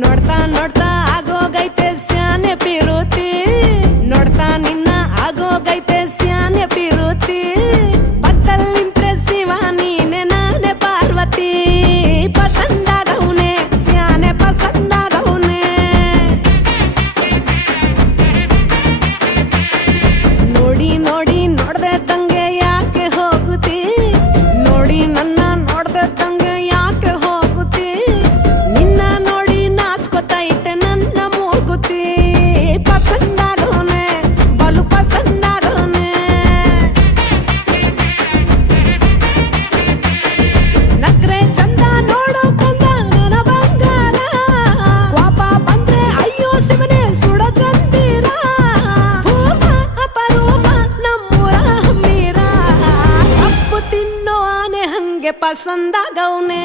ನೋಡ್ತಾ ನೋಡ್ತಾ ಆಗೋಗೈತೆ ಸ್ಯಾನೆ ಪಿರುತಿ ನೋಡ್ತಾ ನಿನ್ನ ಆಗೋಗೈತೆ ಸ್ಯಾನೆ ಪಿರುತಿ ಪಕ್ಕದಲ್ಲಿಂತ್ರೆ ಶಿವ ನೀನೆ ನಾನೇ ಪಾರ್ವತಿ ಪಸಂದಾಗವ್ನೆ ಸ್ಯಾನೆ ಪಸಂದಾಗವ್ನೆ ನೋಡಿ ನೋಡಿ ನೋಡ್ದೆ ತಂಗೆ ಯಾಕೆ ಹೋಗುತ್ತಿ ನೋಡಿ ನನ್ನ ನೋಡ್ದೆ ತಂಗೆ ಯಾಕೆ ಹೋಗುತ್ತಿ ನಿನ್ನ ನೋಡಿ ನಾಚ್ಕೊತೈತೆ ನನ್ನ ಮೂಗುತಿ ಪಸಂದಾಗವ್ನೆ ಬಲು ಪಸಂದಾಗವ್ನೆ ನಕ್ರೆ ಚಂದ ನೋಡೋ ಕಂದ ನನ್ನ ಬಂಗಾರ ಕೋಪ ಬಂದ್ರೆ ಅಯ್ಯೋ ಶಿವನೇ ಸುಡ ಚಂದಿರ ಭೂಮ ಅಪರೂಪ ನಮ್ಮೂರ ಹಮ್ಮೀರ ಕಪ್ಪು ತಿನ್ನೋ ಆನೆ ಹಂಗೆ ಪಸಂದಾಗವ್ನೆ